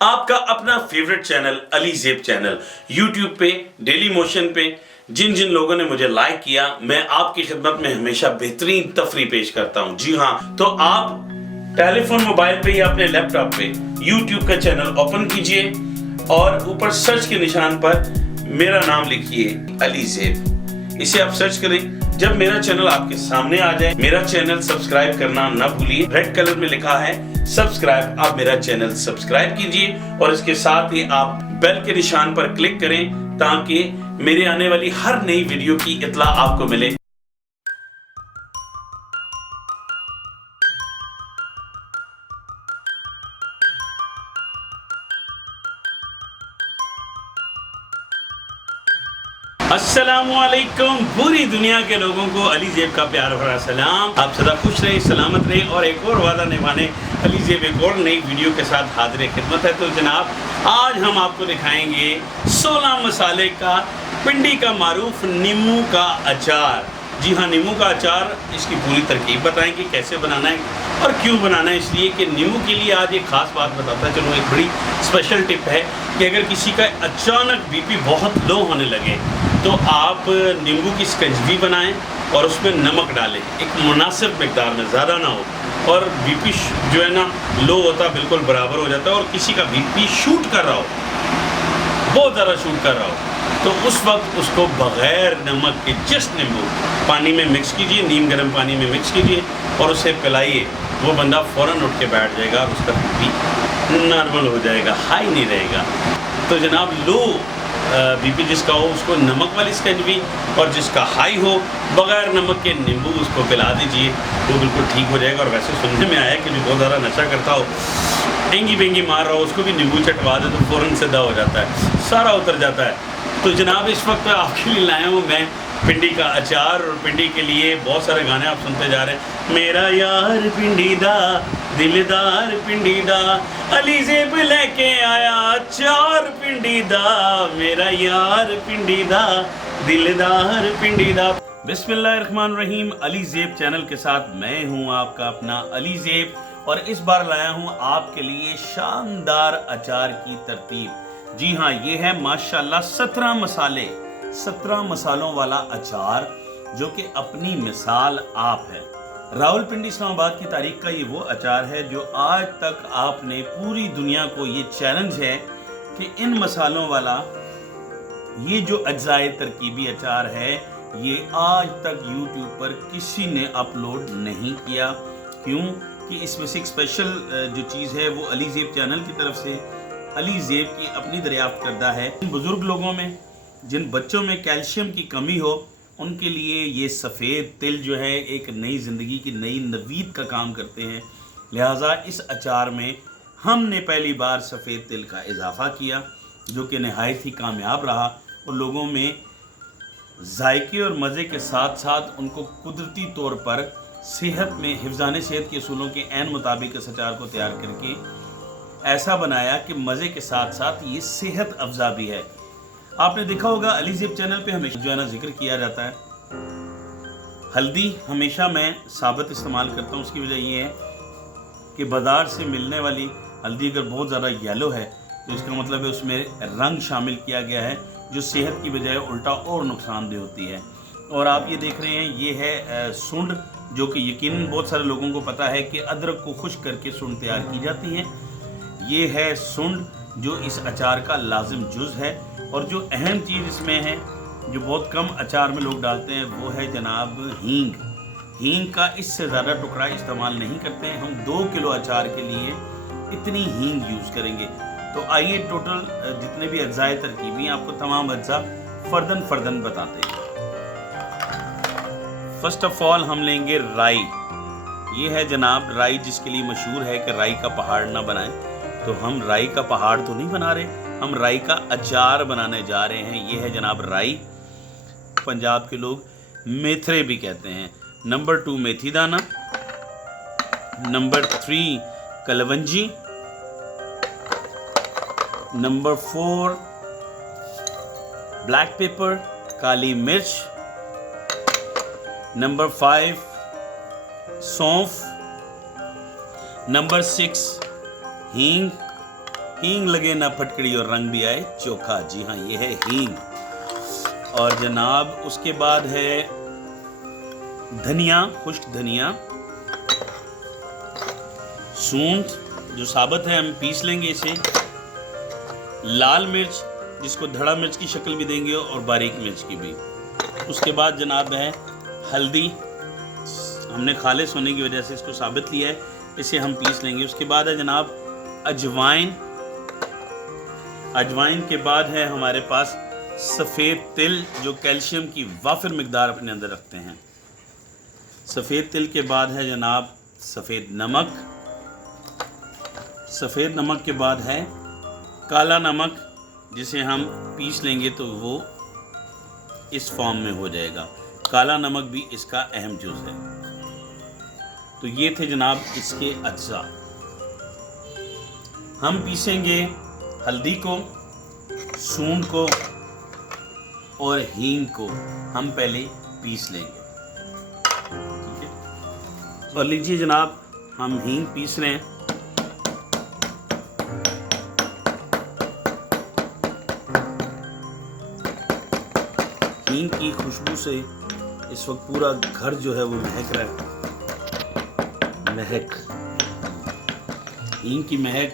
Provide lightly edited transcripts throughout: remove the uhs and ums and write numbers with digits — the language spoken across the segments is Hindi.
आपका अपना favourite channel Ali ज़ेब channel YouTube पे डेली मोशन पे जिन जिन लोगों ने मुझे लाइक किया, मैं आपकी खिदमत में हमेशा बेहतरीन तफरी पेश करता हूं। जी हाँ, तो आप टेलीफोन मोबाइल पे या अपने लैपटॉप पे यूट्यूब का चैनल ओपन कीजिए और ऊपर सर्च के निशान पर मेरा नाम लिखिए अली ज़ेब। इसे आप सर्च करें। जब मेरा चैनल आपके सामने आ जाए, मेरा चैनल सब्सक्राइब करना ना भूलिए। रेड कलर में लिखा है सब्सक्राइब, आप मेरा चैनल सब्सक्राइब कीजिए और इसके साथ ही आप बेल के निशान पर क्लिक करें ताकि मेरे आने वाली हर नई वीडियो की इत्तला आपको मिले। अस्सलामुअलैकुम, पूरी दुनिया के लोगों को अली ज़ेब का प्यार भरा सलाम। आप सदा खुश रहे, सलामत रहे और एक और वादा निभाने अली ज़ेब एक और नई वीडियो के साथ हाजिर खिदमत है। तो जनाब, आज हम आपको दिखाएंगे 16 मसाले का पिंडी का मारूफ नींबू का अचार। जी हाँ, नींबू का अचार, इसकी पूरी तरकीब बताएंगे कैसे बनाना है और क्यों बनाना है। इसलिए कि नींबू के लिए आज एक ख़ास बात बताता चलो, एक बड़ी स्पेशल टिप है कि अगर किसी का अचानक बीपी बहुत लो होने लगे तो आप नींबू की शिकंजी बनाएं और उसमें नमक डालें एक मुनासिब मिकदार में, ज़्यादा ना हो। और बीपी जो है ना लो होता बिल्कुल बराबर हो जाता है। और किसी का बीपी शूट कर रहा हो, बहुत ज़्यादा शूट कर रहा हो, तो उस वक्त उसको बग़ैर नमक के जस्ट नींबू पानी में मिक्स कीजिए, नीम गर्म पानी में मिक्स कीजिए और उसे पिलाइए। वो बंदा फ़ौरन उठ के बैठ जाएगा और उसका बीपी नॉर्मल हो जाएगा, हाई नहीं रहेगा। तो जनाब, लो बीपी जिसका हो उसको नमक वाली शिकंजी, और जिसका हाई हो बग़ैर नमक के नींबू उसको पिला दीजिए, वो बिल्कुल ठीक हो जाएगा। और वैसे सुनने में आया कि जो बहुत ज़्यादा नशा करता हो, एंगी बेंगी मार रहा हो, उसको भी नींबू चटवा दे तो फ़ौरन सीधा हो जाता है, सारा उतर जाता है। तो जनाब, इस वक्त आपके लिए लाया हूँ मैं पिंडी का अचार। और पिंडी के लिए बहुत सारे गाने आप सुनते जा रहे हैं। मेरा यार पिंडी दा, दिलदार पिंडी दा, अली ज़ेब लेके आया अचार पिंडी दा, मेरा यार पिंडी दा, दिलदार पिंडी दा। बिस्मिल्लाहिर्रहमानिर्रहीम। अली ज़ेब चैनल के साथ मैं हूँ आपका अपना अली ज़ेब, और इस बार लाया हूँ आपके लिए शानदार अचार की तरतीब। जी हाँ, ये है माशाल्लाह 17 मसाले, 17 मसालों वाला अचार जो कि अपनी मिसाल आप है। रावलपिंडी इस्लामाबाद की तारीख का ये वो अचार है जो आज तक आपने पूरी दुनिया को ये चैलेंज है कि इन मसालों वाला ये जो अज्जाए तरकीबी अचार है ये आज तक यूट्यूब पर किसी ने अपलोड नहीं किया। क्यों कि इसमें से एक स्पेशल जो चीज़ है वो अली ज़ेब चैनल की तरफ से अली ज़ेब की अपनी दरियाफ्त करदा है। बुज़ुर्ग लोगों में, जिन बच्चों में कैल्शियम की कमी हो, उनके लिए ये सफ़ेद तिल जो है एक नई ज़िंदगी की नई नवीद का काम करते हैं। लिहाजा इस अचार में हमने पहली बार सफ़ेद तिल का इजाफ़ा किया जो कि नहायत ही कामयाब रहा और लोगों में जायके और मज़े के साथ साथ उनको कुदरती तौर पर सेहत में हिफ्ज़ाने सेहत के असूलों के ऐन मुताबिक इस अचार को तैयार करके ऐसा बनाया कि मज़े के साथ साथ ये सेहत अफजा भी है। आपने देखा होगा अली ज़ेब चैनल पे हमेशा जो है ना जिक्र किया जाता है, हल्दी हमेशा मैं साबित इस्तेमाल करता हूँ। उसकी वजह ये है कि बाज़ार से मिलने वाली हल्दी अगर बहुत ज़्यादा येलो है तो इसका मतलब है उसमें रंग शामिल किया गया है जो सेहत की बजाय उल्टा और नुकसानदेह होती है। और आप ये देख रहे हैं, ये है सूंड, जो कि यकीनन बहुत सारे लोगों को पता है कि अदरक को खुश्क करके सूंड तैयार की जाती है। ये है सूंड जो इस अचार का लाजिम जुज़ है। और जो अहम चीज़ इसमें है जो बहुत कम अचार में लोग डालते हैं वो है जनाब हींग। हींग का इससे ज़्यादा टुकड़ा इस्तेमाल नहीं करते हैं। हम 2 किलो अचार के लिए इतनी हींग यूज़ करेंगे। तो आइए टोटल जितने भी अज्जाए तरकीबी आपको तमाम अज्जा फ़र्दन फ़र्दन बताते हैं। फर्स्ट ऑफ ऑल हम लेंगे राई। ये है जनाब राई, जिसके लिए मशहूर है कि राई का पहाड़ ना बनाएं। तो हम राई का पहाड़ तो नहीं बना रहे, हम राई का अचार बनाने जा रहे हैं। ये है जनाब राई, पंजाब के लोग मेथरे भी कहते हैं। नंबर 2 मेथी दाना, नंबर 3 कलवंजी, नंबर 4 ब्लैक पेपर काली मिर्च, नंबर 5 सौंफ, नंबर 6 हींग, हींग लगे ना फटकड़ी और रंग भी आए चोखा। जी हाँ, ये है हींग। और जनाब उसके बाद है धनिया, खुश्क धनिया, सूंठ जो साबुत है हम पीस लेंगे इसे, लाल मिर्च जिसको धड़ा मिर्च की शक्ल भी देंगे और बारीक मिर्च की भी। उसके बाद जनाब है हल्दी, हमने खालिस होने की वजह से इसको साबित लिया है, इसे हम पीस लेंगे। उसके बाद है जनाब अजवाइन, अजवाइन के बाद है हमारे पास सफ़ेद तिल जो कैल्शियम की वाफिर मिकदार अपने अंदर रखते हैं। सफ़ेद तिल के बाद है जनाब सफ़ेद नमक, सफ़ेद नमक के बाद है काला नमक जिसे हम पीस लेंगे तो वो इस फॉर्म में हो जाएगा। काला नमक भी इसका अहम जुज़ है। तो ये थे जनाब इसके अज्जा। हम पीसेंगे हल्दी को, सूंठ को और हींग को हम पहले पीस लेंगे, ठीक है। और लीजिए जनाब हम हींग पीस रहे हैं। हींग की खुशबू से इस वक्त पूरा घर जो है वो महक रहा है। महक, हींग की महक।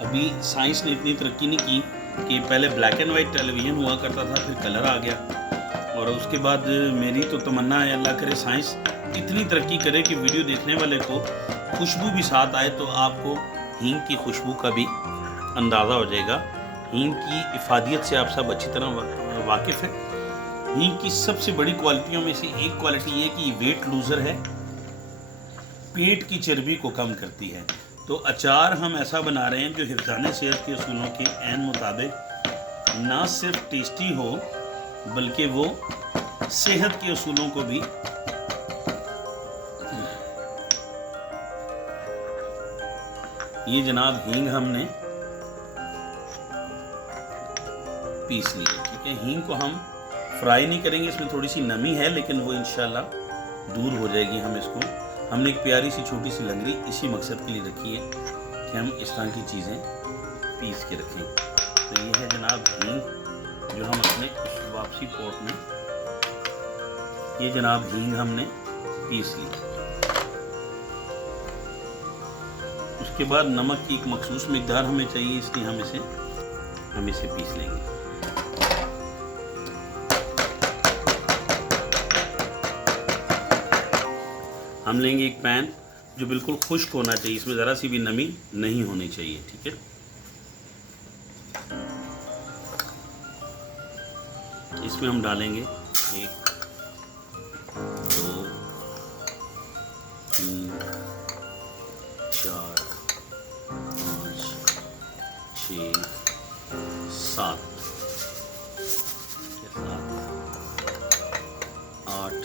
अभी साइंस ने इतनी तरक्की नहीं की कि पहले ब्लैक एंड वाइट टेलीविज़न हुआ करता था, फिर कलर आ गया। और उसके बाद मेरी तो तमन्ना है अल्लाह करे साइंस इतनी तरक्की करे कि वीडियो देखने वाले को खुशबू भी साथ आए तो आपको हींग की खुशबू का भी अंदाज़ा हो जाएगा। हींग की इफादियत से आप सब अच्छी तरह वाकिफ़ हैं। हींग की सबसे बड़ी क्वालिटियों में से एक क्वालिटी ये कि वेट लूज़र है, पेट की चर्बी को कम करती है। तो अचार हम ऐसा बना रहे हैं जो हिफ्ज़ाने सेहत के उसूलों के ऐन मुताबिक ना सिर्फ टेस्टी हो बल्कि वो सेहत के उसूलों को भी ये जनाब हींग हमने पीस ली, ठीक है। हींग को हम फ्राई नहीं करेंगे, इसमें थोड़ी सी नमी है लेकिन वो इंशाल्लाह दूर हो जाएगी। हम इसको, हमने एक प्यारी सी छोटी सी लंगड़ी इसी मकसद के लिए रखी है कि हम इस तरह की चीज़ें पीस के रखें। तो ये है जनाब हींग जो हम अपने उस वापसी पॉट में, ये जनाब हींग हमने पीस ली। उसके बाद नमक की एक मखसूस मिकदार हमें चाहिए, इसलिए हम इसे पीस लेंगे। हम लेंगे एक पैन जो बिल्कुल खुश्क होना चाहिए, इसमें ज़रा सी भी नमी नहीं होनी चाहिए, ठीक है। इसमें हम डालेंगे 1 2 3 4 5 6 7 8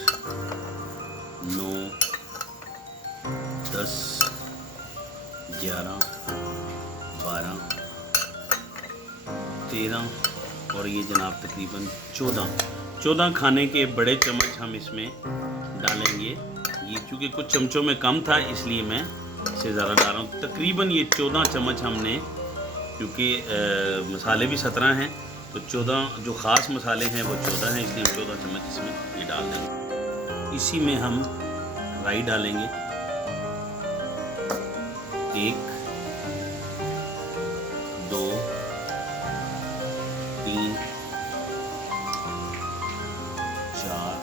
9 10 11 12 13 और ये जनाब तकरीबन 14 खाने के बड़े चम्मच हम इसमें डालेंगे। ये चूँकि कुछ चमचों में कम था इसलिए मैं इसे ज़्यादा डाल रहा हूँ। तकरीबन ये 14 चम्मच हमने, क्योंकि मसाले भी 17 हैं तो 14 जो ख़ास मसाले हैं वो 14 हैं, इसलिए 14 चम्मच इसमें ये डाल देंगे। इसी में हम राई डालेंगे 1 2 3 4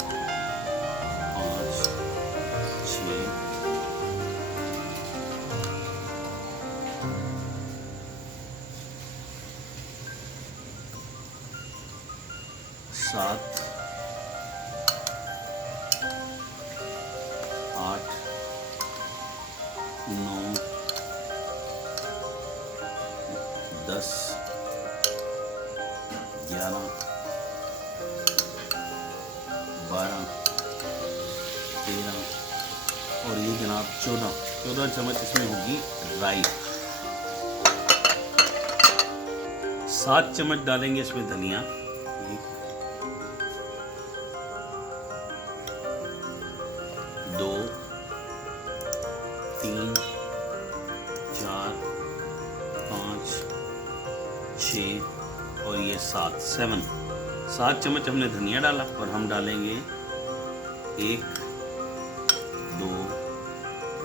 5 6 7 8 9 10 11 12 13 और ये जनाब 14 चम्मच इसमें होगी राई। 7 चम्मच डालेंगे इसमें धनिया, 2 3 4 5 6 और ये 7 चम्मच हमने धनिया डाला और हम डालेंगे 1 2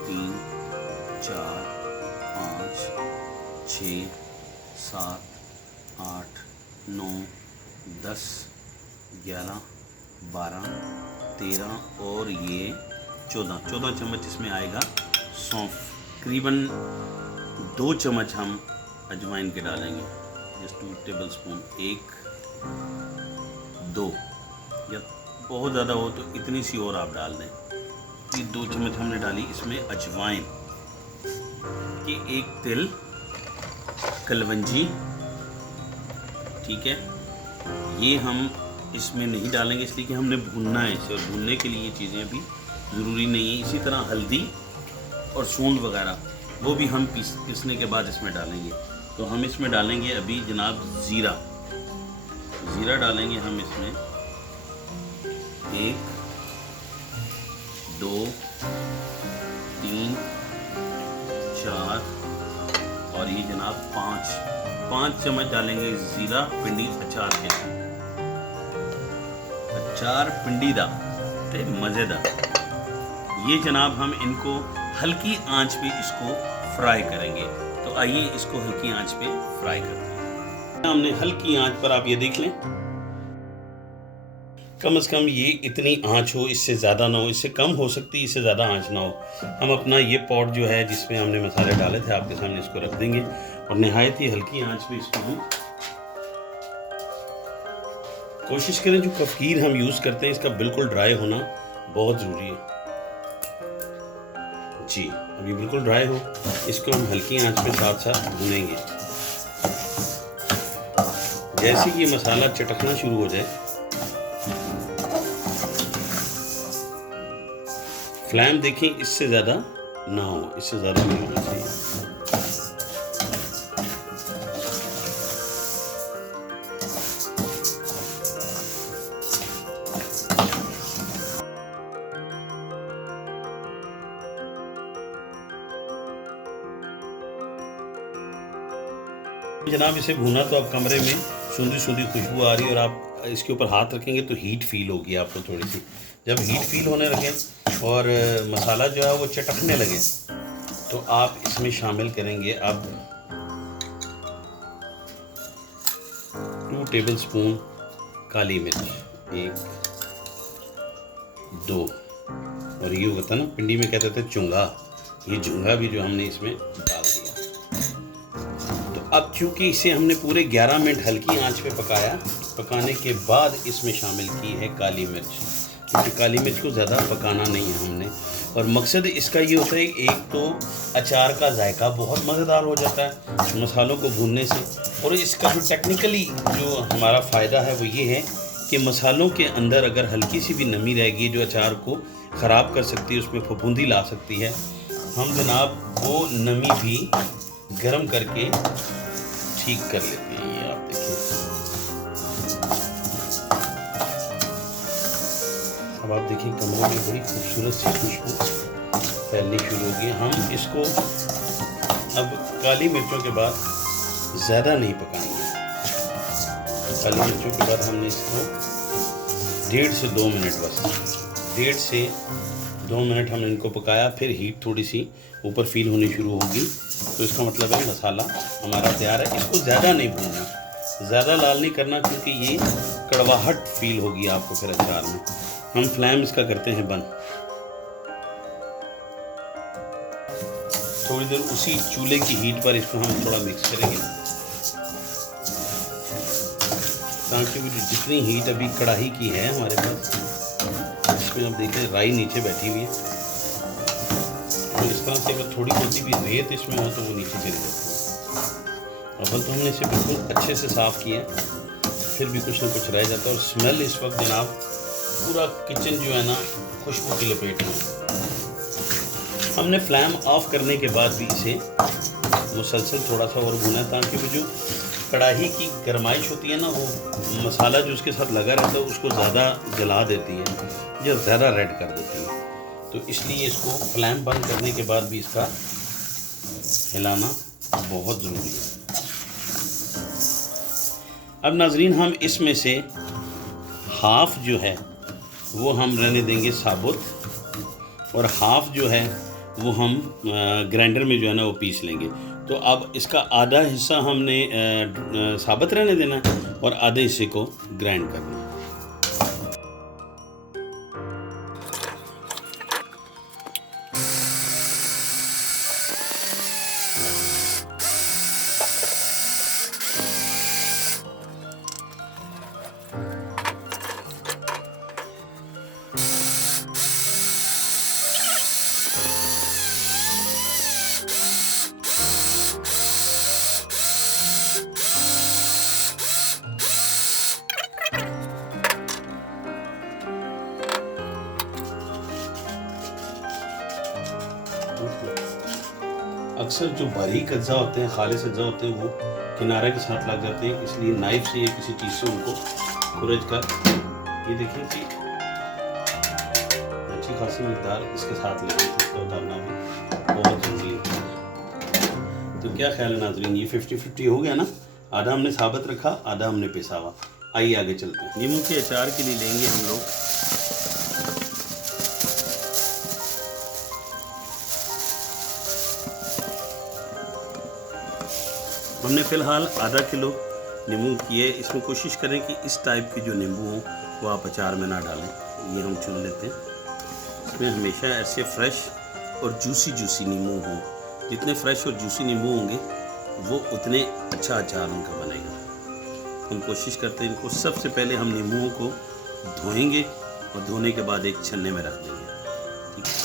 3 4 5 6 7 8 9 10 11 12 13 और ये 14 चम्मच इसमें आएगा सौंफ। करीबन 2 चम्मच हम अजवाइन के डालेंगे, जस्ट 2 टेबल स्पून, 1 2 या बहुत ज़्यादा हो तो इतनी सी और आप डाल दें। ये 2 चम्मच हमने डाली इसमें अजवाइन की, 1 तिल कलवंजी, ठीक है। ये हम इसमें नहीं डालेंगे इसलिए कि हमने भूनना है इसे, और भूनने के लिए ये चीज़ें अभी ज़रूरी नहीं है। इसी तरह हल्दी और सूंड वगैरह वो भी हम पीसने के बाद इसमें डालेंगे। तो हम इसमें डालेंगे अभी जनाब ज़ीरा डालेंगे हम इसमें 1 2 3 4 और ये जनाब 5 चम्मच डालेंगे ज़ीरा पिंडी अचार के, अचार पिंडी दा ते मज़ेदार। ये जनाब हम इनको हल्की आंच पे इसको फ्राई करेंगे। तो आइए इसको हल्की आंच पे फ्राई करते हैं। हमने हल्की आंच पर, आप ये देख लें, कम से कम ये इतनी आंच हो, इससे ज़्यादा ना हो, इससे कम हो सकती है, इससे ज़्यादा आंच ना हो। हम अपना ये पॉट जो है जिसमें हमने मसाले डाले थे आपके सामने इसको रख देंगे और नहायत ही हल्की आंच पे इसको हम कोशिश करें जो कफ़ीर हम यूज़ करते हैं इसका बिल्कुल ड्राई होना बहुत ज़रूरी है जी। अभी बिल्कुल ड्राई हो, इसको हम हल्की आंच पे साथ साथ भूनेंगे। जैसे ये मसाला चटकना शुरू हो जाए, फ्लेम देखें इससे ज़्यादा ना हो, इससे ज़्यादा नहीं होना चाहिए। जनाब इसे भूना तो अब कमरे में सूंधी खुशबू आ रही है और आप इसके ऊपर हाथ रखेंगे तो हीट फील होगी आपको थोड़ी सी। जब हीट फील होने लगे और मसाला जो है वो चटकने लगे तो आप इसमें शामिल करेंगे अब 2 टेबल स्पून काली मिर्च, 1 2 और ये होता ना पिंडी में कहते थे चुंगा, ये झुंगा भी जो हमने इसमें डाल दिया। अब चूँकि इसे हमने पूरे 11 मिनट हल्की आंच पे पकाया, पकाने के बाद इसमें शामिल की है काली मिर्च, क्योंकि काली मिर्च को ज़्यादा पकाना नहीं है हमने। और मकसद इसका ये होता है, एक तो अचार का जायका बहुत मज़ेदार हो जाता है मसालों को भूनने से, और इसका जो टेक्निकली जो हमारा फ़ायदा है वो ये है कि मसालों के अंदर अगर हल्की सी भी नमी रहेगी जो अचार को ख़राब कर सकती है, उसमें फफूंदी ला सकती है, हम जनाब वो नमी भी गर्म करके ठीक कर लेते हैं। ये आप देखिए, अब आप देखिए कमरे में बड़ी खूबसूरत सी खुशबू फैलनी शुरू होगी। हम इसको अब काली मिर्चों के बाद ज़्यादा नहीं पकाएंगे। काली मिर्चों के बाद हमने इसको 1.5 से 2 मिनट, बस 1.5 से 2 मिनट हमने इनको पकाया। फिर हीट थोड़ी सी ऊपर फील होनी शुरू होगी तो इसका मतलब है मसाला हमारा तैयार है। इसको ज़्यादा नहीं भूनना, ज़्यादा लाल नहीं करना, क्योंकि ये कड़वाहट फील होगी आपको फिर अचार में। हम फ्लेम इसका करते हैं बंद। थोड़ी देर उसी चूल्हे की हीट पर इसको हम थोड़ा मिक्स करेंगे, ताकि वो जितनी हीट अभी कढ़ाई की है हमारे पास, इसमें आप देखें राई नीचे बैठी हुई है, तो इस तरह से अगर थोड़ी होती भी रेत इसमें हो तो वो नीचे चली जाती है। अब तो हमने इसे बिल्कुल अच्छे से साफ़ किया, फिर भी कुछ ना कुछ रह जाता है। और स्मेल इस वक्त जनाब पूरा किचन जो है ना खुशबू की लपेट में। हमने फ्लेम ऑफ करने के बाद भी इसे मुसलसल थोड़ा सा और भूना, ताकि वो जो कढ़ाई की गरमाइश होती है ना, वो मसाला जो उसके साथ लगा रहता है उसको ज़्यादा जला देती है या ज़्यादा रेड कर देती है। तो इसलिए इसको फ्लेम बंद करने के बाद भी इसका हिलाना बहुत ज़रूरी है। अब नाजरीन हम इसमें से हाफ़ जो है वो हम रहने देंगे साबुत, और हाफ़ जो है वो हम ग्राइंडर में जो है ना वो पीस लेंगे। तो अब इसका आधा हिस्सा हमने साबुत रहने देना है और आधे हिस्से को ग्राइंड करना है। अक्सर जो बारीक अज्जा होते हैं, खालिस अज्जा होते हैं, वो किनारे के साथ लग जाते हैं, इसलिए नाइफ से या किसी चीज़ से उनको खुरच कर, ये देखिए कि अच्छी खासी मिकदार इसके साथ लेंगे, तो इसका उतारना भी बहुत जरूरी है। तो क्या ख्याल है नाजरीन, ये 50-50 हो गया ना, आधा हमने साबुत रखा, आधा हमने पिसा हुआ। आइए आगे चलते हैं। नींबू के अचार के लिए लेंगे हम लोग हमने फ़िलहाल आधा किलो नींबू किए। इसमें कोशिश करें कि इस टाइप के जो नींबू हों वो आप अचार में ना डालें, ये हम चुन लेते हैं। इसमें हमेशा ऐसे फ्रेश और जूसी नींबू हों, जितने फ्रेश और जूसी नींबू होंगे वो उतने अच्छा अचार उनका बनेगा। हम कोशिश करते हैं इनको सबसे पहले हम नींबुओं को धोएंगे और धोने के बाद एक छन्ने में रख देंगे, ठीक है।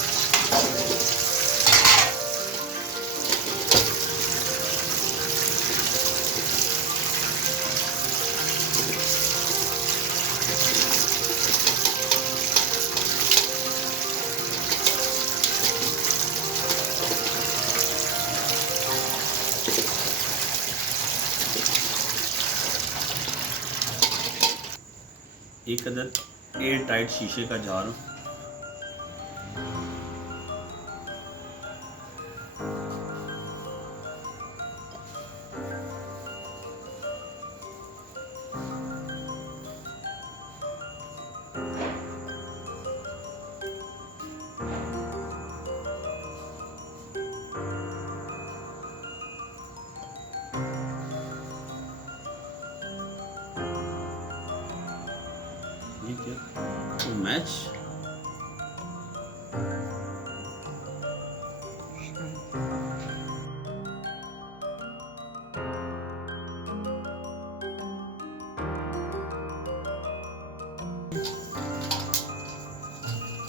एक अदद एयर टाइट शीशे का जार, ठीक है, तो मैच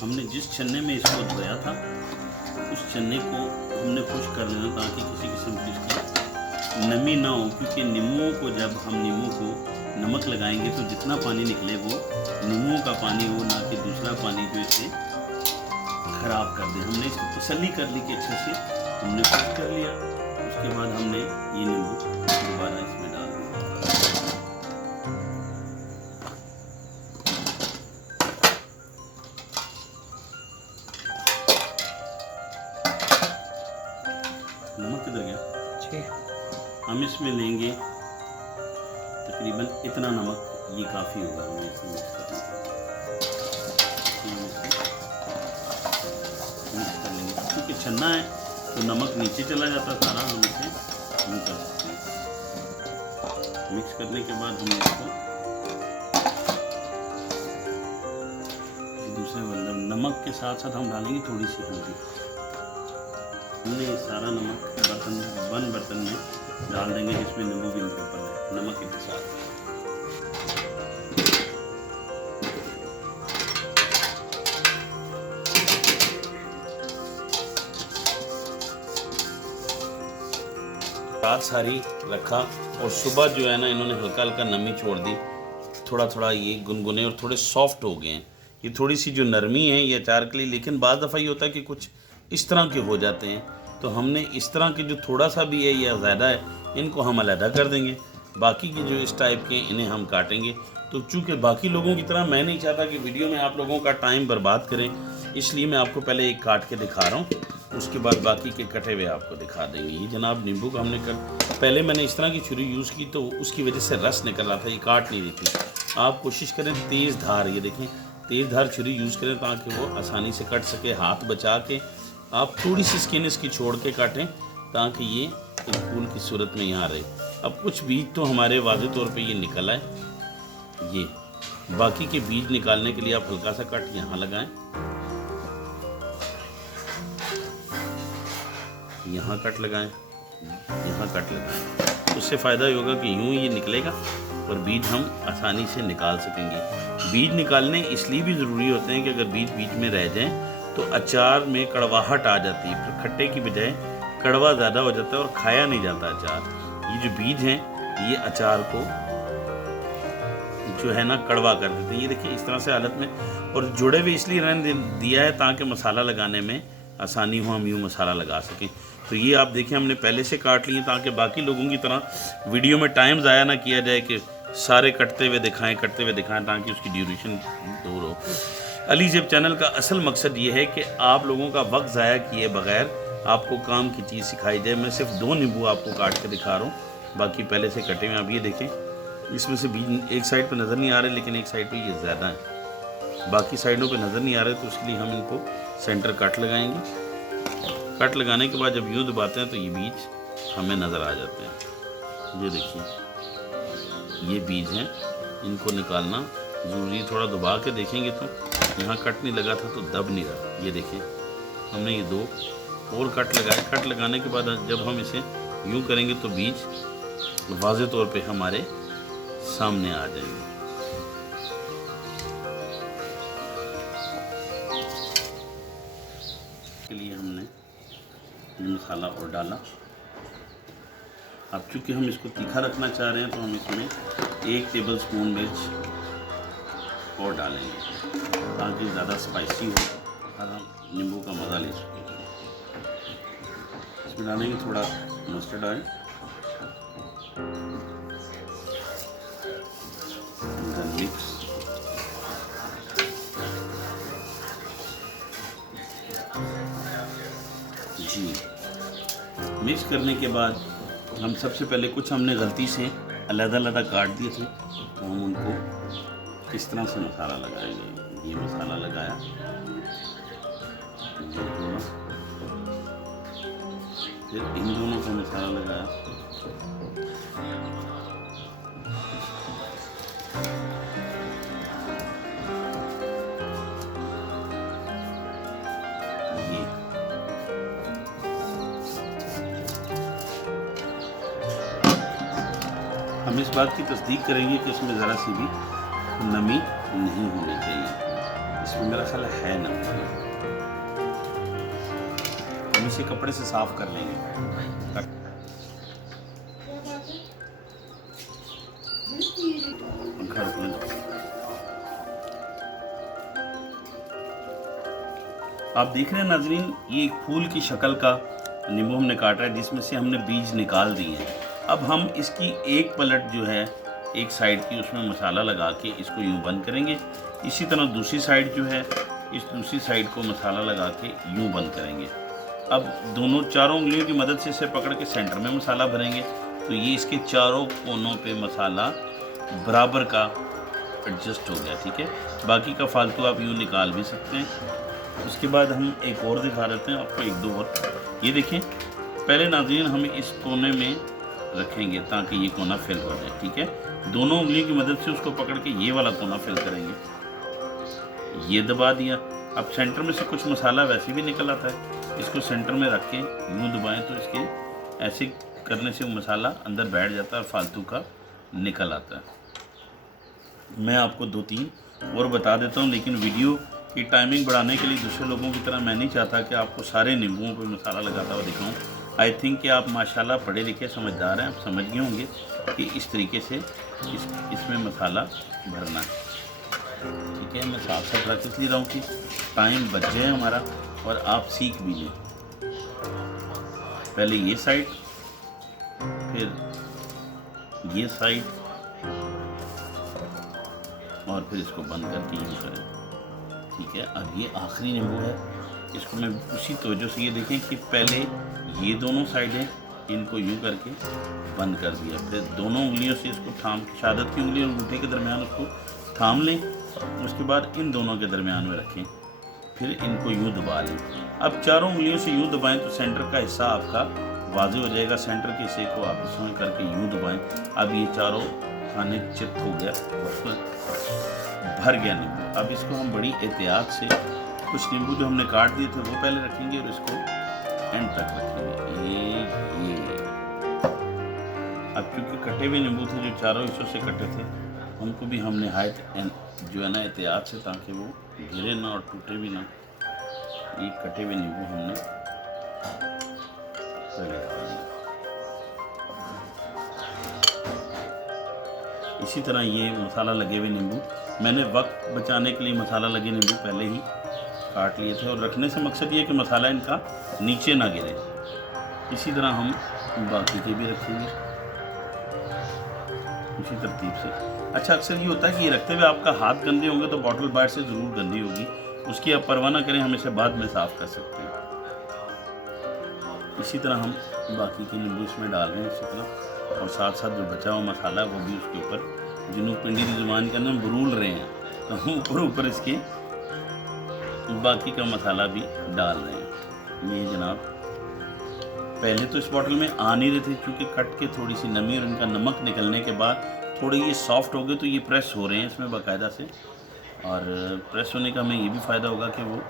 हमने जिस छन्ने में इसको धोया था उस छन्ने को हमने पुश कर लेना ताकि किसी किस्म की इसकी नमी ना हो, क्योंकि नींबुओं को जब हम नींबू को नमक लगाएंगे तो जितना पानी निकले वो नींबुओं का पानी हो, ना कि दूसरा पानी जो इसे ख़राब कर दे। हमने इसको तसल्ली कर ली कि अच्छे से हमने पुश कर लिया। उसके बाद हमने ये नींबू दोबारा इसमें डाल दिया। नमक किधर गया? हम इसमें लेंगे तकरीबन इतना नमक, ये काफ़ी होगा हमें इसमें मिक्स करने कर लेंगे, क्योंकि छन्ना है तो नमक नीचे चला जाता सारा, हम इसे यूँ कर सकते हैं। मिक्स करने के बाद हम इसको दूसरे मतलब नमक के साथ साथ हम डालेंगे थोड़ी सी हल्दी। हमने ये सारा नमक बर्तन में डाल देंगे जिसमें नींबू भी इनके ऊपर है, नमक के साथ। रात सारी रखा और सुबह जो है ना इन्होंने हल्का हल्का नमी छोड़ दी, थोड़ा थोड़ा ये गुनगुने और थोड़े सॉफ्ट हो गए हैं। ये थोड़ी सी जो नरमी है ये अचार के लिए, लेकिन बाज़ दफ़ा ये होता है कि कुछ इस तरह के हो जाते हैं, तो हमने इस तरह के जो थोड़ा सा भी है या ज़्यादा है इनको हम अलहदा कर देंगे। बाकी के जो इस टाइप के इन्हें हम काटेंगे। तो चूँकि बाकी लोगों की तरह मैं नहीं चाहता कि वीडियो में आप लोगों का टाइम बर्बाद करें, इसलिए मैं आपको पहले एक काट के दिखा रहा हूँ। उसके बाद बाकी के कटे हुए आपको दिखा देंगे। ये जनाब नींबू का हमने पहले मैंने इस तरह की छुरी यूज़ की तो उसकी वजह से रस निकल रहा था, ये काट नहीं रही थी। आप कोशिश करें तेज़ धार, ये देखें तेज़ धार छुरी यूज़ करें ताकि वो आसानी से कट सके। हाथ बचा के आप थोड़ी सी स्किन इसकी छोड़ के काटें ताकि ये एक फूल की सूरत में यहाँ रहे। अब कुछ बीज तो हमारे वाज़े तौर पे ये निकल आए, ये बाकी के बीज निकालने के लिए आप हल्का सा कट यहाँ लगाएं, यहाँ कट लगाएं, यहाँ कट लगाएं। उससे फ़ायदा ये होगा कि यूँ ये निकलेगा और बीज हम आसानी से निकाल सकेंगे। बीज निकालने इसलिए भी ज़रूरी होते हैं कि अगर बीज बीच में रह जाएं तो अचार में कड़वाहट आ जाती है, फिर खट्टे की बजाय कड़वा ज़्यादा हो जाता है और खाया नहीं जाता अचार। ये जो बीज हैं ये अचार को जो है ना कड़वा कर देते हैं। ये देखिए इस तरह से हालत में, और जुड़े हुए इसलिए रहने दिया है ताकि मसाला लगाने में आसानी हो, हम यूँ मसाला लगा सकें। तो ये आप देखें हमने पहले से काट लिए ताकि बाकी लोगों की तरह वीडियो में टाइम ज़ाया ना किया जाए कि सारे कटते हुए दिखाएं ताकि उसकी ड्यूरेशन दूर हो। अली ज़ेब चैनल का असल मकसद ये है कि आप लोगों का वक्त ज़ाया किए बगैर आपको काम की चीज़ सिखाई जाए। मैं सिर्फ 2 नींबू आपको काट के दिखा रहा हूँ, बाकी पहले से कटे हुए। अब ये देखें इसमें से बीज एक साइड पे नज़र नहीं आ रहे, लेकिन एक साइड पे ये ज़्यादा है, बाकी साइडों पे नज़र नहीं आ रहे, तो इसलिए हम इनको सेंटर कट लगाएंगे। कट लगाने के बाद जब यूँ दबाते हैं तो ये बीज हमें नज़र आ जाते हैं। ये देखिए ये बीज हैं, इनको निकालना ज़रूरी। थोड़ा दबा के देखेंगे तो यहाँ कट नहीं लगा था तो दब नहीं रहा। ये देखिए हमने ये 2 और कट लगाए। कट लगाने के बाद जब हम इसे यूँ करेंगे तो बीज वाज़े तौर पे हमारे सामने आ जाएंगे। के लिए हमने ये मसाला और डाला। अब चूँकि हम इसको तीखा रखना चाह रहे हैं तो हम इसमें 1 टेबल स्पून मिर्च और डालेंगे ताकि ज़्यादा स्पाइसी हो और हम नींबू का मज़ा ले सकें। इसमें डालेंगे थोड़ा मस्टर्ड ऑयल, मिक्स, जी मिक्स करने के बाद हम सबसे पहले कुछ हमने गलती से अलग-अलग काट दिए थे तो हम उनको इस तरह से मसाला लगाएंगे। ये मसाला लगाया, फिर इन दोनों को मसाला लगाया, ये हम इस बात की तस्दीक करेंगे कि इसमें ज़रा सी भी नमी नहीं होनी चाहिए। इसमें मेरा ख्याल है नमी। हम इसे कपड़े से साफ कर लेंगे। आप देख रहे हैं नाज़रीन, ये एक फूल की शक्ल का नींबू हमने काटा है जिसमें से हमने बीज निकाल दिए हैं। अब हम इसकी एक पलट जो है एक साइड की उसमें मसाला लगा के इसको यूँ बंद करेंगे। इसी तरह दूसरी साइड जो है इस दूसरी साइड को मसाला लगा के यूँ बंद करेंगे। अब दोनों चारों उंगलियों की मदद से इसे पकड़ के सेंटर में मसाला भरेंगे तो ये इसके चारों कोनों पे मसाला बराबर का एडजस्ट हो गया। ठीक है, बाकी का फालतू आप यूँ निकाल भी सकते हैं। उसके बाद हम एक और दिखा देते हैं आपको, 1-2 और। ये देखें, पहले नाज़रीन हम इस कोने में रखेंगे ताकि ये कोना फिल हो जाए। ठीक है, दोनों उंगलियों की मदद से उसको पकड़ के ये वाला कोना फिल करेंगे। ये दबा दिया। अब सेंटर में से कुछ मसाला वैसे भी निकल आता है, इसको सेंटर में रख के यूँ दबाएं तो इसके ऐसे करने से मसाला अंदर बैठ जाता है और फालतू का निकल आता है। मैं आपको 2-3 और बता देता हूँ, लेकिन वीडियो की टाइमिंग बढ़ाने के लिए दूसरे लोगों की तरह मैं नहीं चाहता कि आपको सारे नींबुओं पर मसाला लगाता हुआ दिखाऊँ। आई थिंक कि आप माशाल्लाह पढ़े लिखे समझदार हैं, आप समझ गए होंगे कि इस तरीके से इसमें मसाला भरना है। ठीक है, मैं साफ साफ रख इसलिए रहा हूँ कि टाइम बच जाए हमारा और आप सीख भी लें। पहले ये साइड, फिर ये साइड, और फिर इसको बंद करके यूँ करें। ठीक है, अब ये आखिरी नींबू है, इसको मैं उसी तवज्जो से, ये देखें कि पहले ये दोनों साइडें इनको यूँ करके बंद कर दिया, फिर दोनों उंगलियों से इसको थाम, शहादत की उंगली और अंगूठे के दरमियान उसको थाम लें, उसके बाद इन दोनों के दरमियान में रखें, फिर इनको यूँ दबा लें। अब चारों उंगलियों से यूँ दबाएं तो सेंटर का हिस्सा आपका वाज़ेह हो जाएगा। सेंटर के हिस्से को आप इसमें करके यूँ दबाएं। अब ये चारों खाने चित हो गया, भर गया नींबू। अब इसको हम बड़ी एहतियात से, कुछ नींबू जो हमने काट दिए थे वो पहले रखेंगे और इसको एंड तक रखेंगे। ये अब क्योंकि कटे हुए नींबू थे जो चारों हिस्सों से कटे थे, उनको भी हमने हाइट जो है ना एहतियात से, ताकि वो गिरे ना और टूटे भी ना, ये कटे हुए नींबू हमने पहले डाल दिए। इसी तरह ये मसाला लगे हुए नींबू, मैंने वक्त बचाने के लिए मसाला लगे नींबू पहले ही काट लिए थे, और रखने से मकसद ये कि मसाला इनका नीचे ना गिरे। इसी तरह हम बाकी के भी रखेंगे इसी तरतीब से। अच्छा, अक्सर ये होता है कि ये रखते हुए आपका हाथ गंदे होंगे तो बॉटल बाहर से ज़रूर गंदी होगी, उसकी आप परवाह ना करें, हम इसे बाद में साफ़ कर सकते हैं। इसी तरह हम बाकी के नींबू इसमें डाल रहे हैं इसी तरह, और साथ साथ जो बचा हुआ मसाला वो भी उसके ऊपर, जिन्हों पिंडी की ज़ुबान का नाम बरूल रहे हैं, तो ऊपर ऊपर इसके बाकी का मसाला भी डाल रहे हैं। ये जनाब पहले तो इस बॉटल में आ नहीं रहे थे, क्योंकि कट के थोड़ी सी नमी और इनका नमक निकलने के बाद थोड़े ये सॉफ्ट हो गए, तो ये प्रेस हो रहे हैं इसमें बाकायदा से। और प्रेस होने का हमें ये भी फ़ायदा होगा कि वो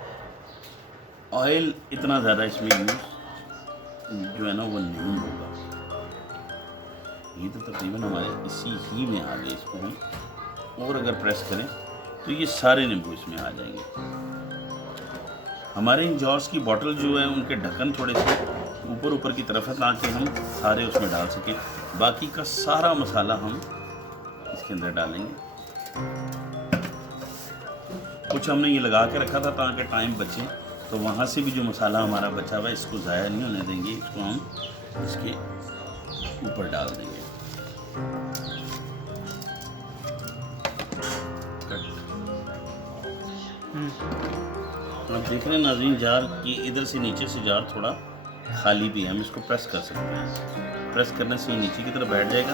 ऑयल इतना ज़्यादा इसमें यूज़ जो है ना वो नहीं होगा। ये तो तकरीबन हमारे इसी ही में आ गए। इसको हम और अगर प्रेस करें तो ये सारे नींबू इसमें आ जाएंगे। हमारे इन जॉर्स की बॉटल जो है उनके ढक्कन थोड़े से ऊपर की तरफ है, ताकि हम सारे उसमें डाल सकें। बाकी का सारा मसाला हम इसके अंदर डालेंगे। कुछ हमने ये लगा के रखा था ताकि टाइम बचे, तो वहाँ से भी जो मसाला हमारा बचा हुआ है इसको ज़ाया नहीं होने देंगे, इसको हम इसके ऊपर डाल देंगे। आप देख रहे हैं नाज़रीन, जार की इधर से नीचे से जार थोड़ा खाली भी है, हम इसको प्रेस कर सकते हैं। प्रेस करने से ये नीचे की तरफ बैठ जाएगा,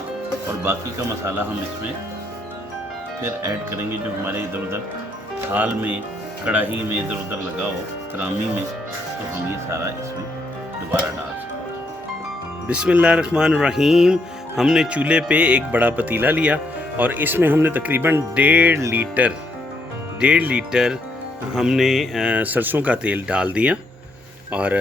और बाकी का मसाला हम इसमें फिर ऐड करेंगे जो हमारे इधर उधर थाल में, कढ़ाई में इधर उधर लगा हो, तरामी में, तो हम ये सारा इसमें दोबारा डाल सकते। बिस्मिल्लाहिर्रहमानिर्रहीम। हमने चूल्हे पे एक बड़ा पतीला लिया और इसमें हमने तकरीबन 1.5 लीटर हमने सरसों का तेल डाल दिया, और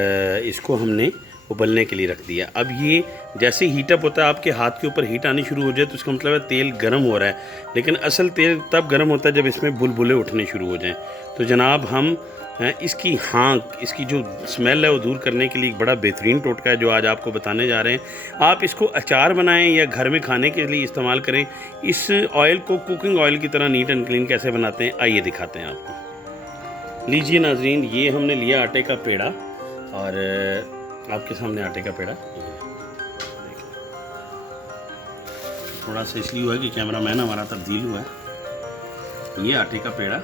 इसको हमने उबलने के लिए रख दिया। अब ये जैसे हीटअप होता है, आपके हाथ के ऊपर हीट आनी शुरू हो जाए तो इसका मतलब है तेल गर्म हो रहा है। लेकिन असल तेल तब गर्म होता है जब इसमें बुलबुले उठने शुरू हो जाएं। तो जनाब हम इसकी हाँक, इसकी जो स्मेल है वो दूर करने के लिए एक बड़ा बेहतरीन टोटका है जो आज आपको बताने जा रहे हैं। आप इसको अचार बनाएं या घर में खाने के लिए इस्तेमाल करें। इस ऑयल को कुकिंग ऑयल की तरह नीट एंड क्लीन कैसे बनाते हैं आइए दिखाते हैं आपको। लीजिए नाजरीन, ये हमने लिया आटे का पेड़ा, और आपके सामने आटे का पेड़ा थोड़ा सा इसलिए हुआ है कि कैमरामैन हमारा तब्दील हुआ है। ये आटे का पेड़ा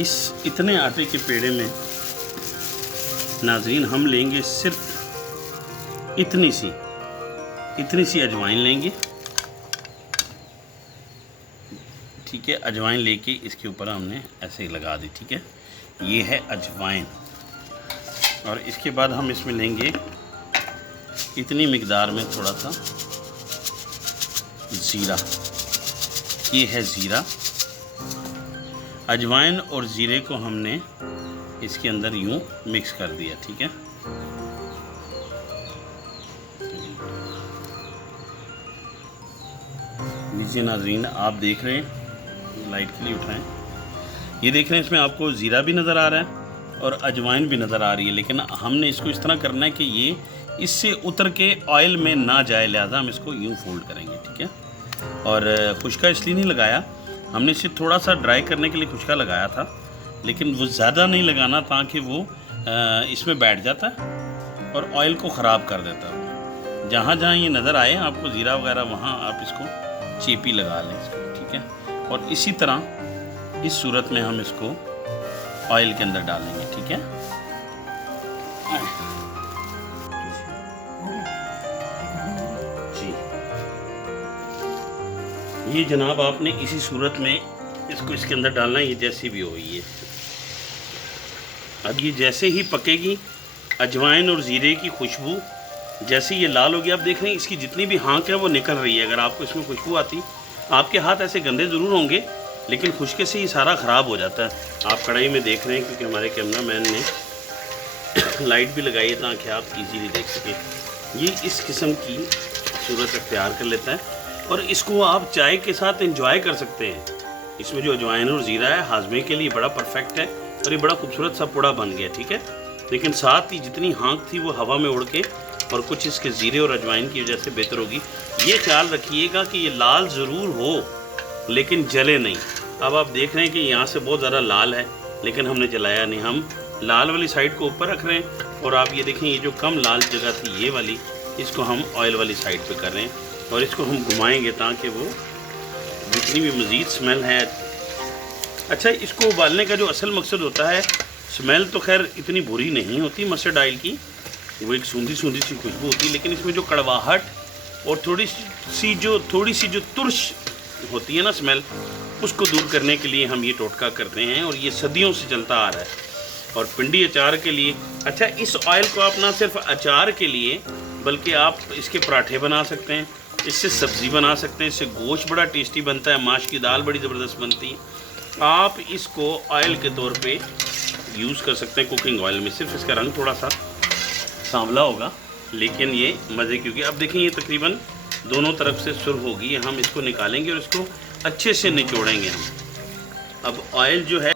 इस इतने आटे के पेड़े में नाजरीन हम लेंगे सिर्फ इतनी सी अजवाइन लेंगे। ठीक है, अजवाइन लेके इसके ऊपर हमने ऐसे ही लगा दी। ठीक है, ये है अजवाइन। और इसके बाद हम इसमें लेंगे इतनी मिकदार में थोड़ा सा ज़ीरा। ये है ज़ीरा। अजवाइन और ज़ीरे को हमने इसके अंदर यूँ मिक्स कर दिया। ठीक है, लीजिए नाजरीन, आप देख रहे हैं, लाइट के लिए उठाएं, ये देख रहे हैं इसमें आपको ज़ीरा भी नज़र आ रहा है और अजवाइन भी नज़र आ रही है। लेकिन हमने इसको इस तरह करना है कि ये इससे उतर के ऑयल में ना जाए, लिहाजा हम इसको यूँ फोल्ड करेंगे। ठीक है, और खुश्का इसलिए नहीं लगाया, हमने इसे थोड़ा सा ड्राई करने के लिए खुश्का लगाया था, लेकिन वो ज़्यादा नहीं लगाना ताकि वो इसमें बैठ जाता है और ऑयल को ख़राब कर देता है। जहाँ जहाँ ये नज़र आए आपको ज़ीरा वगैरह, वहाँ आप इसको चेपी लगा लें इसको, ठीक है। और इसी तरह इस सूरत में हम इसको ऑयल के अंदर डालेंगे, ठीक है। जी, ये जनाब आपने इसी सूरत में इसको इसके अंदर डालना है, ये जैसी भी हो ये। अब ये जैसे ही पकेगी, अजवाइन और ज़ीरे की खुशबू जैसे ये लाल होगी, आप देख रहे हैं इसकी जितनी भी हाँक है वो निकल रही है। अगर आपको इसमें खुशबू आती, आपके हाथ ऐसे गंदे ज़रूर होंगे लेकिन खुशके से ये सारा ख़राब हो जाता है। आप कढ़ाई में देख रहे हैं क्योंकि हमारे कैमरामैन ने लाइट भी लगाई है ताकि आप इजीली देख सकें। ये इस किस्म की सूरत अख्तियार कर लेता है और इसको आप चाय के साथ इंजॉय कर सकते हैं। इसमें जो अजवाइन और ज़ीरा है हाजमे के लिए बड़ा परफेक्ट है और ये बड़ा खूबसूरत सा पुड़ा बन गया, ठीक है। लेकिन साथ ही जितनी हाँक थी वो हवा में उड़ के और कुछ इसके ज़ीरे और अजवाइन की वजह से बेहतर होगी। ये ख्याल रखिएगा कि ये लाल ज़रूर हो लेकिन जले नहीं। अब आप देख रहे हैं कि यहाँ से बहुत ज़्यादा लाल है लेकिन हमने जलाया नहीं, हम लाल वाली साइड को ऊपर रख रहे हैं। और आप ये देखें, ये जो कम लाल जगह थी ये वाली, इसको हम ऑयल वाली साइड पे कर रहे हैं और इसको हम घुमाएंगे ताकि वो जितनी भी मज़ीद स्मेल है। अच्छा, इसको उबालने का जो असल मकसद होता है, स्मेल तो खैर इतनी बुरी नहीं होती मस्टर्ड ऑयल की, वो एक सूंधी सूंधी सी खुशबू होती है, लेकिन इसमें जो कड़वाहट और थोड़ी सी जो तुर्श होती है ना स्मेल, उसको दूर करने के लिए हम ये टोटका करते हैं और ये सदियों से चलता आ रहा है। और पिंडी अचार के लिए, अच्छा इस ऑयल को आप ना सिर्फ अचार के लिए बल्कि आप इसके पराठे बना सकते हैं, इससे सब्ज़ी बना सकते हैं, इससे गोश्त बड़ा टेस्टी बनता है, माश की दाल बड़ी ज़बरदस्त बनती है। आप इसको ऑयल के तौर पे यूज़ कर सकते हैं कुकिंग ऑयल में। सिर्फ इसका रंग थोड़ा सा सांवला होगा लेकिन ये मज़े, क्योंकि अब देखें ये तकरीबन दोनों तरफ से सुर्ख होगी। हम इसको निकालेंगे और इसको अच्छे से निचोड़ेंगे हम। अब ऑयल जो है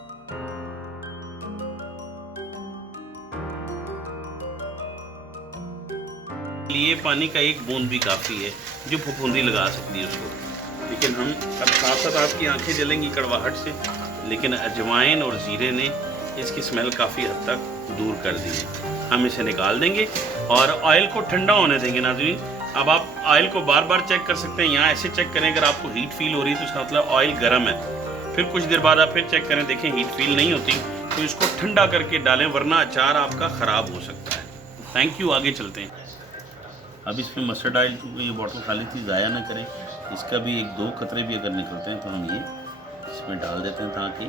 लिए पानी का एक बूंद भी काफ़ी है जो फफूंदी लगा सकती है उसको। लेकिन हम अब साथ साथ आपकी आंखें जलेंगी कड़वाहट से, लेकिन अजवाइन और ज़ीरे ने इसकी स्मेल काफ़ी हद तक दूर कर दी है। हम इसे निकाल देंगे और ऑयल को ठंडा होने देंगे नाज़रीन। अब आप ऑयल को बार बार चेक कर सकते हैं, यहाँ ऐसे चेक करें, अगर आपको हीट फील हो रही है तो इसका मतलब ऑयल गर्म है। फिर कुछ देर बाद आप फिर चेक करें, देखें हीट फील नहीं होती तो इसको ठंडा करके डालें, वरना अचार आपका ख़राब हो सकता है। थैंक यू, आगे चलते हैं। अब इसमें मस्टर्ड ऑयल, क्योंकि ये बॉटल खाली थी, ज़ाया ना करें, इसका भी एक दो कतरे भी अगर निकलते हैं तो हम ये इसमें डाल देते हैं ताकि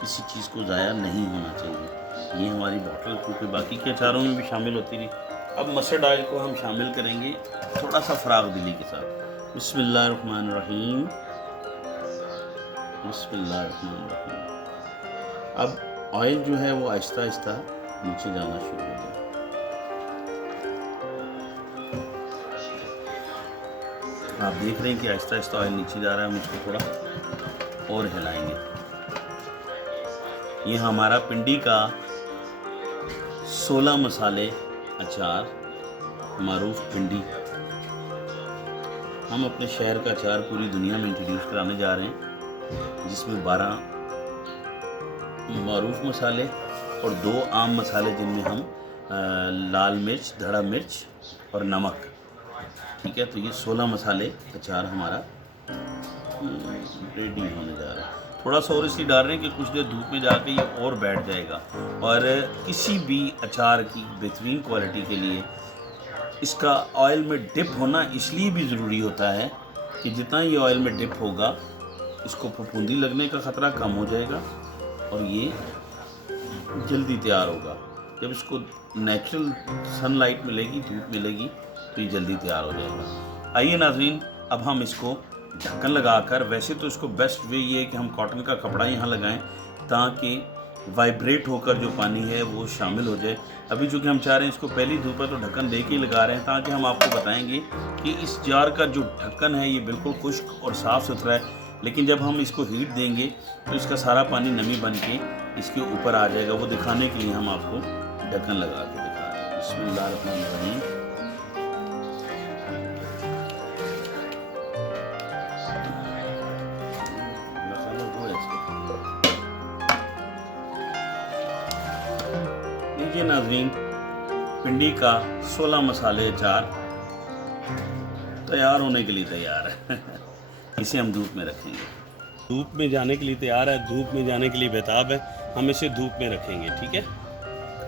किसी चीज़ को ज़ाया नहीं होना चाहिए। ये हमारी बॉटल क्योंकि बाकी के अचारों में भी शामिल होती रही। अब मस्टर्ड ऑयल को हम शामिल करेंगे थोड़ा सा फराग दिली के साथ। बिस्मिल्लाहिर्रहमानिर्रहीम, बिस्मिल्लाहिर्रहमानिर्रहीम। अब ऑयल जो है वो आहिस्ता आहिस्ता नीचे जाना शुरू हो गया। आप देख रहे हैं कि आहिस्ता आहिस्ता ऑयल नीचे जा रहा है। हम इसको थोड़ा और हिलाएंगे। ये हमारा पिंडी का 16 मसाले अचार, मारूफ पिंडी, हम अपने शहर का अचार पूरी दुनिया में इंट्रोड्यूस कराने जा रहे हैं, जिसमें 12 मारूफ मसाले और 2 आम मसाले, जिनमें हम लाल मिर्च, धड़ा मिर्च और नमक, ठीक है। तो ये 16 मसाले अचार हमारा रेडी होने जा रहा है। थोड़ा सा और इसलिए डाल रहे हैं कि कुछ देर धूप में जाके ये और बैठ जाएगा। और किसी भी अचार की बेहतरीन क्वालिटी के लिए इसका ऑयल में डिप होना इसलिए भी ज़रूरी होता है कि जितना ये ऑयल में डिप होगा, इसको फफूंदी लगने का ख़तरा कम हो जाएगा और ये जल्दी तैयार होगा। जब इसको नेचुरल सनलाइट मिलेगी, धूप मिलेगी, तो ये जल्दी तैयार हो जाएगा। आइए नाज़रीन, अब हम इसको ढक्कन लगाकर, वैसे तो इसको बेस्ट वे ये है कि हम कॉटन का कपड़ा यहाँ लगाएं ताकि वाइब्रेट होकर जो पानी है वो शामिल हो जाए। अभी चूँकि हम चाह रहे हैं इसको पहली धूप है तो ढक्कन दे के ही लगा रहे हैं, ताकि हम आपको बताएंगे कि इस जार का जो ढक्कन है ये बिल्कुल खुश्क और साफ़ सुथरा है। लेकिन जब हम इसको हीट देंगे तो इसका सारा पानी नमी बन के इसके ऊपर आ जाएगा। वो दिखाने के लिए हम आपको ढक्कन लगा के दिखा रहे हैं। बिस्मिल्लाहिर्रहमानिर्रहीम। लीजिए नाज़रीन, पिंडी का 16 मसाले अचार तैयार होने के लिए तैयार है। इसे हम धूप में रखेंगे। धूप में जाने के लिए तैयार है, धूप में जाने के लिए बेताब है। हम इसे धूप में रखेंगे, ठीक है।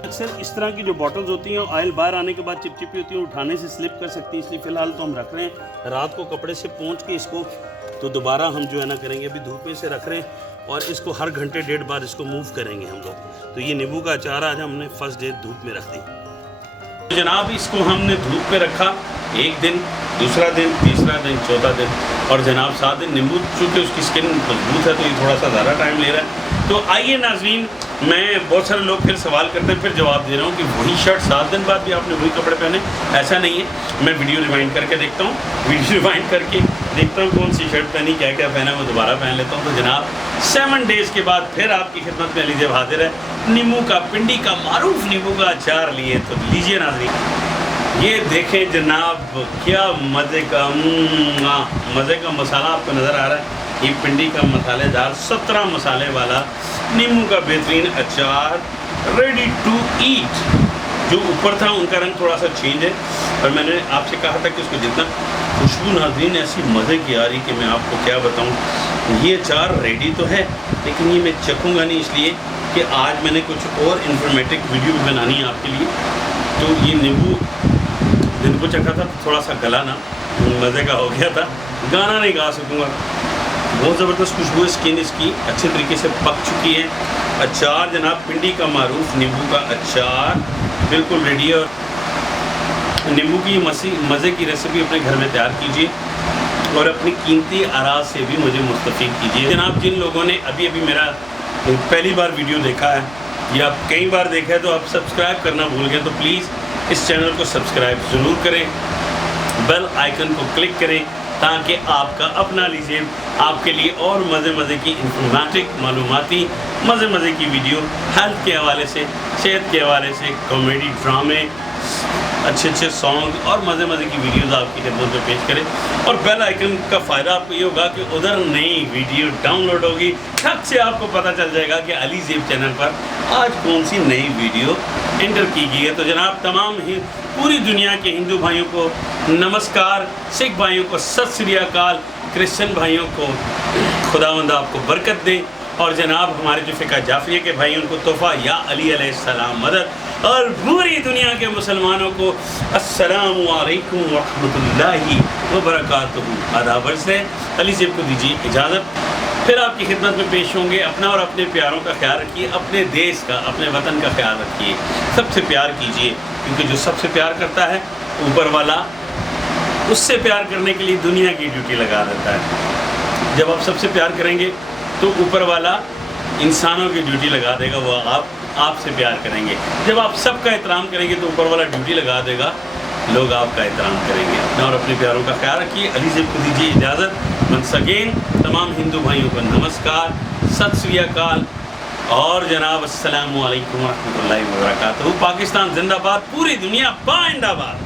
अक्सर इस तरह की जो बॉटल्स होती हैं ऑयल बाहर आने के बाद चिपचिपी होती हैं, उठाने से स्लिप कर सकती है, इसलिए फ़िलहाल तो हम रख रहे हैं। रात को कपड़े से पोंछ के इसको तो दोबारा हम जो है ना करेंगे, अभी धूप में से रख रहे हैं और इसको हर घंटे डेढ़ बाद इसको मूव करेंगे हम लोग। तो ये नींबू का अचार आज हमने फर्स्ट डे धूप में रख दी। तो जनाब इसको हमने धूप पे रखा, एक दिन, दूसरा दिन, तीसरा दिन, चौथा दिन और जनाब 7 दिन। नींबू चूँकि उसकी स्किन मजबूत है तो ये थोड़ा सा ज़्यादा टाइम ले रहा है। तो आइए नाज़रीन, मैं बहुत सारे लोग फिर सवाल करते हैं, फिर जवाब दे रहा हूँ कि वही शर्ट 7 दिन बाद भी आपने वही कपड़े पहने। ऐसा नहीं है, मैं वीडियो रिवाइंड करके देखता हूँ, वीडियो रिवाइंड करके देखता हूँ कौन सी शर्ट पहनी, क्या क्या पहना, वो दोबारा पहन लेता हूँ। तो जनाब 7 डेज़ के बाद फिर आपकी खिदमत में अली ज़ेब हाजिर है, नींबू का, पिंडी का, मारूफ नींबू का अचार लिए। तो लीजिए नाज़रीन, ये देखें जनाब, क्या मज़े का मसाला आपको नज़र आ रहा है। ये पिंडी का मसालेदार 17 मसाले वाला नींबू का बेहतरीन अचार रेडी टू ईट। जो ऊपर था उनका रंग थोड़ा सा चेंज है और मैंने आपसे कहा था कि उसको जितना खुशबू नाज़रीन ऐसी मज़े की आ रही कि मैं आपको क्या बताऊं। ये अचार रेडी तो है लेकिन ये मैं चखूँगा नहीं, इसलिए कि आज मैंने कुछ और इन्फॉर्मेटिव वीडियो भी बनानी है आपके लिए। तो ये नींबू दिन को चखा था तो थोड़ा सा गला ना मज़े का हो गया था, गाना नहीं गा सकूँगा। बहुत ज़बरदस्त खुशबू है, स्किन इसकी अच्छे तरीके से पक चुकी है। अचार जनाब पिंडी का मारूफ नींबू का अचार बिल्कुल रेडी है। और नींबू की मज़े की रेसिपी अपने घर में तैयार कीजिए और अपनी कीमती आराज से भी मुझे मुस्तफ़ीद कीजिए। जनाब जिन लोगों ने अभी मेरा पहली बार वीडियो देखा है या कई बार देखा है तो आप सब्सक्राइब करना भूल गए, तो प्लीज़ इस चैनल को सब्सक्राइब ज़रूर करें, बेल आइकन को क्लिक करें ताकि आपका अपना अली ज़ेब आपके लिए और मज़े की इंफॉर्मेटिव मालूमाती मज़े की वीडियो, हेल्थ के हवाले से, सेहत के हवाले से, कॉमेडी ड्रामे, अच्छे सॉन्ग और मज़े की वीडियोज़ आपकी खिदमत में पेश करें। और बेल आइकन का फ़ायदा आपको ये होगा कि उधर नई वीडियो डाउनलोड होगी, छत से आपको पता चल जाएगा कि अली ज़ेब चैनल पर आज कौन सी नई वीडियो एंटर की गई है। तो जनाब तमाम ही पूरी दुनिया के हिंदू भाइयों को नमस्कार, सिख भाइयों को सत श्री अकाल, क्रिश्चियन भाइयों को खुदावंद आपको बरकत दे और जनाब हमारे जो फ़िका जाफरिया के भाई उनको तोहफ़ा या अली अलैहिस्सलाम मदद और पूरी दुनिया के मुसलमानों को अस्सलामु अलैकुम व रहमतुल्लाहि व बरकातुहू। आदाब से अली ज़ेब को दीजिए इजाज़त, फिर आपकी खिदमत में पेश होंगे। अपना और अपने प्यारों का ख्याल रखिए, अपने देश का, अपने वतन का ख्याल रखिए, सबसे प्यार कीजिए क्योंकि जो सबसे प्यार करता है ऊपर वाला उससे प्यार करने के लिए दुनिया की ड्यूटी लगा देता है। जब आप सबसे प्यार करेंगे तो ऊपर वाला इंसानों की ड्यूटी लगा देगा, वो आपसे प्यार करेंगे। जब आप सबका एहतराम करेंगे तो ऊपर वाला ड्यूटी लगा देगा, लोग आपका एहतराम करेंगे। अपने और अपने प्यारों का ख्याल रखिए। अली ज़ेब को दीजिए इजाज़त। वंस अगेन तमाम हिंदू भाइयों को नमस्कार, सत श्री अकाल और जनाब अस्सलामु अलैकुम व रहमतुल्लाहि व बरकातुहू। पाकिस्तान जिंदाबाद, पूरी दुनिया बाइंदाबाद।